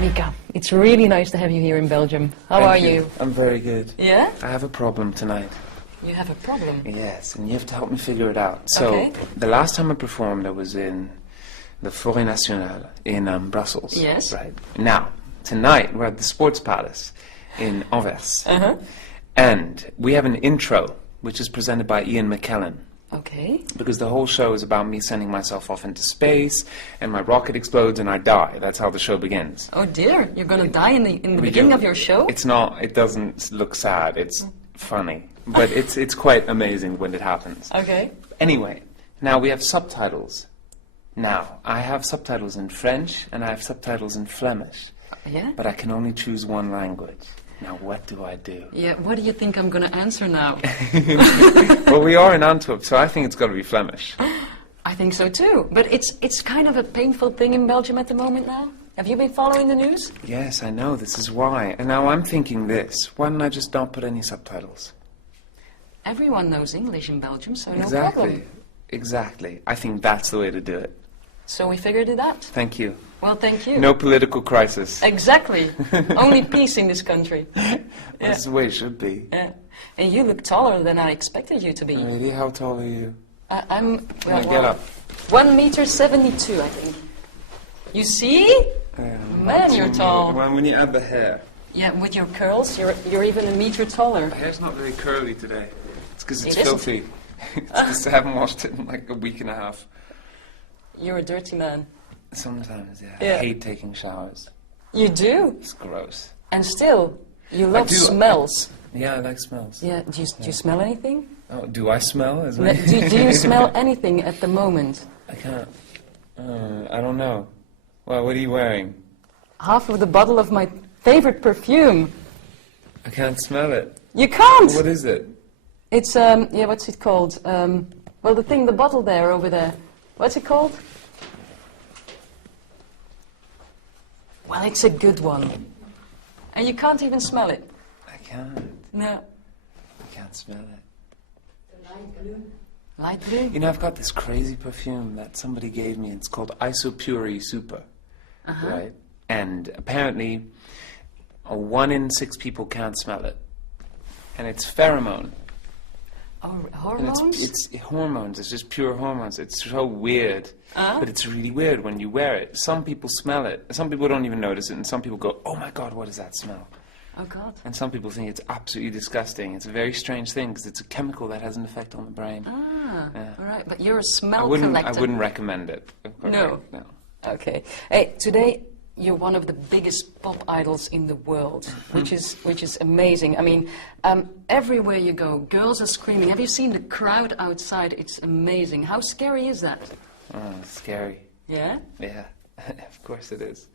Mika, it's really nice to have you here in Belgium. How are you? I'm very good. Yeah? I have a problem tonight. You have a problem? Yes, and you have to help me figure it out. So, Okay. the last time I performed, I was in the Forêt Nationale in Brussels. Yes. Right. Now, tonight, we're at the Sports Palace in Anvers. Uh-huh. And we have an intro, which is presented by Ian McKellen. Okay. Because the whole show is about me sending myself off into space, and my rocket explodes and I die. That's how the show begins. Oh dear, you're gonna die in the beginning of your show? It's not, it doesn't look sad, it's funny. But it's quite amazing when it happens. Okay. Anyway, now we have subtitles. Now, I have subtitles in French and I have subtitles in Flemish. Yeah? But I can only choose one language. Now, what do I do? Yeah, what do you think I'm gonna answer now? Well, we are in Antwerp, so I think it's got to be Flemish. I think so too, but it's kind of a painful thing in Belgium at the moment now. Have you been following the news? Yes, I know, this is why. And now I'm thinking this, why don't I just not put any subtitles? Everyone knows English in Belgium, so no Exactly, problem. exactly. I think that's the way to do it. So we figured it out. Thank you. Well, thank you. No political crisis. Exactly. Only peace in this country. That's the way it should be. Yeah. And you look taller than I expected you to be. Really? How tall are you? I'm... Now get up. 1.72 m, I think. You see? Man, you're tall. Well, when you add the hair. Yeah, with your curls, you're even a meter taller. My hair's not very curly today. It's because it's It isn't? filthy. It's because I haven't washed it in like a week and a half. You're a dirty man. Sometimes, yeah. Yeah. I hate taking showers. You do? It's gross. And still, you love do. smells. Yeah, I like smells. Yeah, do you smell anything? Oh, do I smell? As Do well? you smell anything at the moment? I can't. I don't know. Well, what are you wearing? Half of the bottle of my favorite perfume. I can't smell it. You can't! What is it? It's, yeah, what's it called? Well, the bottle there, over there. What's it called? Well, it's a good one. And you can't even smell it. I can't. No. I can't smell it. Light blue? You know, I've got this crazy perfume that somebody gave me. It's called Isopuri Super. Right? And apparently, 1 in 6 people can't smell it. And it's pheromone. Oh, And hormones? it's hormones. It's just pure hormones. It's so weird. But it's really weird when you wear it. Some people smell it. Some people don't even notice it. And some people go, oh my God, what is that smell? Oh, God. And some people think it's absolutely disgusting. It's a very strange thing because it's a chemical that has an effect on the brain. Ah, Yeah. all right. But you're a smell I collector. wouldn't recommend it. No. No. Okay. Hey, today you're one of the biggest pop idols in the world, which is amazing. I mean, everywhere you go, girls are screaming. Have you seen the crowd outside? It's amazing. How scary is that? Oh, it's scary. Yeah? Yeah, of course it is.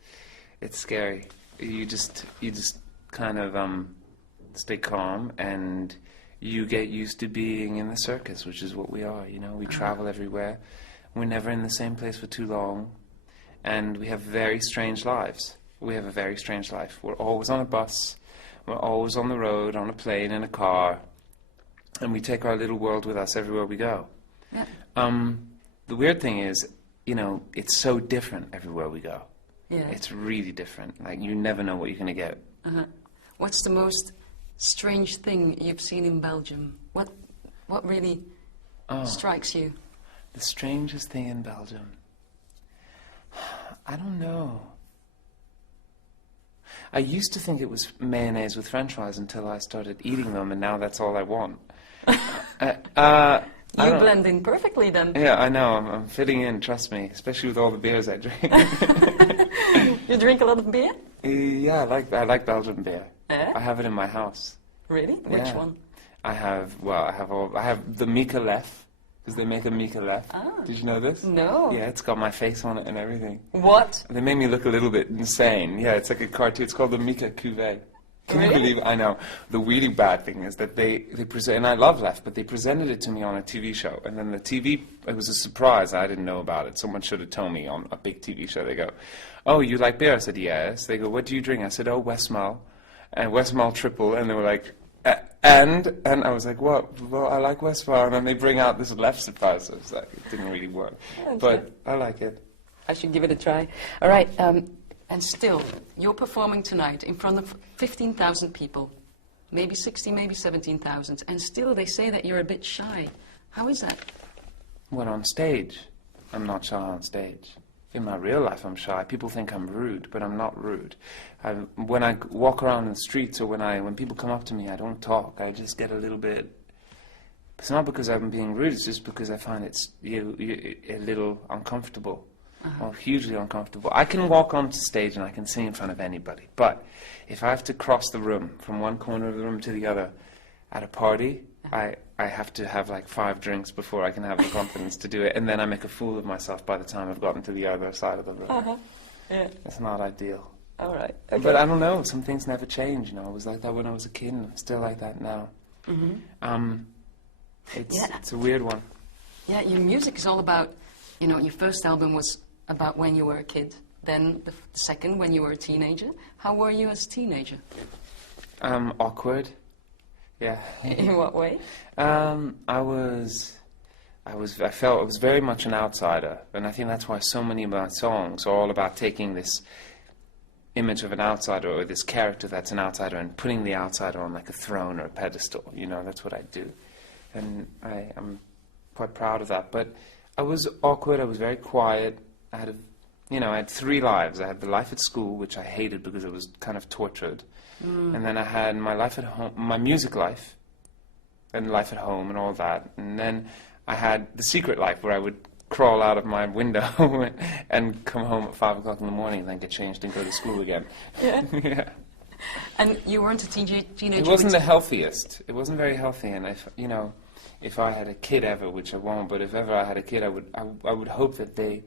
It's scary. You just kind of stay calm and you get used to being in the circus, which is what we are. You know, we travel everywhere. We're never in the same place for too long. And we have very strange lives. We have a very strange life. We're always on a bus. We're always on the road, on a plane, in a car. And we take our little world with us everywhere we go. Yeah. The weird thing is, you know, it's so different everywhere we go. Yeah. It's really different. Like, you never know what you're going to get. What's the most strange thing you've seen in Belgium? What really strikes you? The strangest thing in Belgium? I don't know. I used to think it was mayonnaise with French fries until I started eating them, and now that's all I want. You blend in perfectly then. Yeah, I know. I'm fitting in, trust me, especially with all the beers I drink. You drink a lot of beer? Yeah, I like Belgian beer. Yeah? I have it in my house. Really? Which Yeah. one? I have the Mika Lef, because they make a Mika Lef. Ah. Did you know this? No. Yeah, it's got my face on it and everything. What? They made me look a little bit insane. Yeah, it's like a cartoon. It's called the Mika Cuvée. Can you Really? believe it? I know. The really bad thing is that they present, and I love Lef, but they presented it to me on a TV show. And then the TV, it was a surprise. I didn't know about it. Someone should have told me on a big TV show. They go, oh, you like beer? I said, yes. They go, what do you drink? I said, oh, Westmalle. And Westmalle Triple. And they were like, and I was like, what? Well, I like Westmalle. And then they bring out this Lef surprise. So it didn't really work. Yeah, But good. I like it. I should give it a try. All right. And still, you're performing tonight in front of 15,000 people. Maybe 60, maybe 17,000. And still they say that you're a bit shy. How is that? When on stage, I'm not shy on stage. In my real life, I'm shy. People think I'm rude, but I'm not rude. When I walk around the streets or when people come up to me, I don't talk. I just get a little bit... It's not because I'm being rude, it's just because I find it's a little uncomfortable. Or hugely uncomfortable. I can walk onto stage and I can sing in front of anybody, but if I have to cross the room from one corner of the room to the other at a party, I have to have like 5 drinks before I can have the confidence to do it, and then I make a fool of myself by the time I've gotten to the other side of the room. Yeah. It's not ideal. All right. Okay. But I don't know, some things never change, I was like that when I was a kid and I'm still like that now. It's a weird one. Yeah, your music is all about, your first album was about when you were a kid, then the second when you were a teenager. How were you as a teenager? Awkward. Yeah. In what way? I felt I was very much an outsider, and I think that's why so many of my songs are all about taking this image of an outsider or this character that's an outsider and putting the outsider on like a throne or a pedestal. That's what I do, and I'm quite proud of that. But I was awkward. I was very quiet. I had 3 lives. I had the life at school, which I hated because it was kind of tortured. And then I had my life at home, my music life, and life at home and all that. And then I had the secret life where I would crawl out of my window and come home at 5 o'clock in the morning and then get changed and go to school again. Yeah. Yeah. And you weren't a teenager? It wasn't the healthiest. It wasn't very healthy. And if I had a kid ever, which I won't, but if ever I had a kid, I would hope that they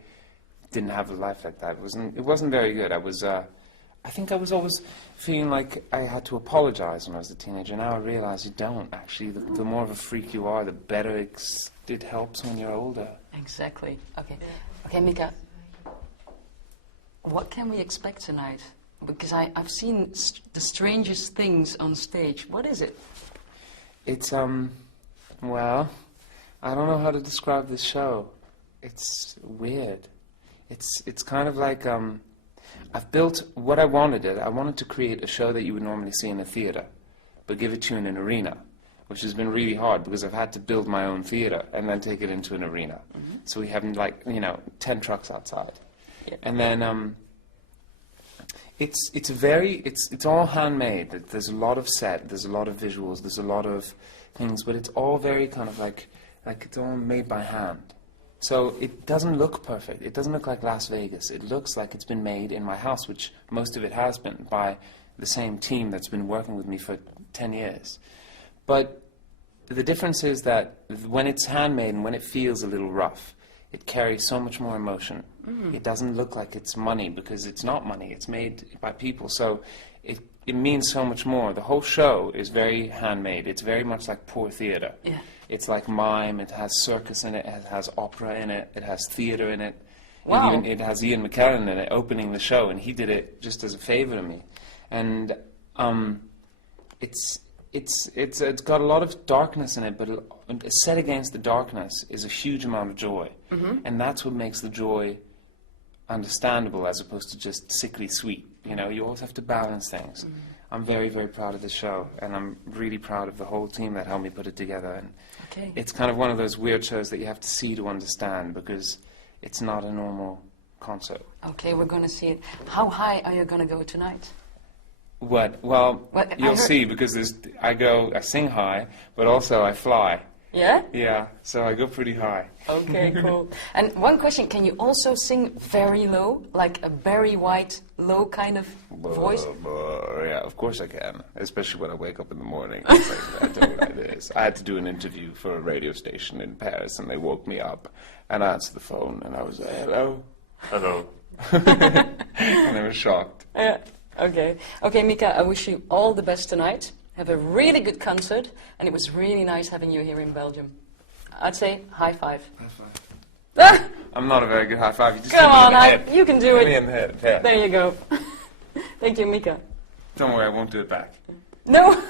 didn't have a life like that. It wasn't very good. I think I was always feeling like I had to apologize when I was a teenager. Now I realize you don't, actually. The more of a freak you are, the better it helps when you're older. Exactly. Okay, Mika, what can we expect tonight? Because I've seen the strangest things on stage. What is it? It's, well, I don't know how to describe this show. It's weird. It's kind of like, I've built what I wanted. I wanted to create a show that you would normally see in a theater, but give it to you in an arena, which has been really hard because I've had to build my own theater and then take it into an arena. So we have 10 trucks outside. Yeah. And then it's all handmade. There's a lot of set, there's a lot of visuals, there's a lot of things, but it's all very kind of like it's all made by hand. So it doesn't look perfect. It doesn't look like Las Vegas. It looks like it's been made in my house, which most of it has been, by the same team that's been working with me for 10 years. But the difference is that when it's handmade and when it feels a little rough, it carries so much more emotion. It doesn't look like it's money, because it's not money. It's made by people. So it means so much more. The whole show is very handmade. It's very much like poor theater. Yeah. It's like mime. It has circus in it. It has opera in it. It has theater in it. Wow. It has Ian McKellen in it opening the show, and he did it just as a favor to me. And it's got a lot of darkness in it, but set against the darkness is a huge amount of joy. And that's what makes the joy understandable as opposed to just sickly sweet. You always have to balance things. I'm very, very proud of the show, and I'm really proud of the whole team that helped me put it together. And it's kind of one of those weird shows that you have to see to understand, because it's not a normal concert. Okay, we're going to see it. How high are you going to go tonight? What? Well, you'll see, because I sing high, but also I fly. Yeah? Yeah, so I go pretty high. Okay, cool. And one question, can you also sing very low, like a Barry White low kind of voice? Yeah, of course I can, especially when I wake up in the morning. It's like, I don't know what it is. I had to do an interview for a radio station in Paris, and they woke me up, and I answered the phone, and I was like, hello? Hello. And they were shocked. Okay. Okay, Mika, I wish you all the best tonight. Have a really good concert, and it was really nice having you here in Belgium. I'd say high five. High five. I'm not a very good high five. You just come on, you can do it. In the head. Yeah. There you go. Thank you, Mika. Don't worry, I won't do it back. No.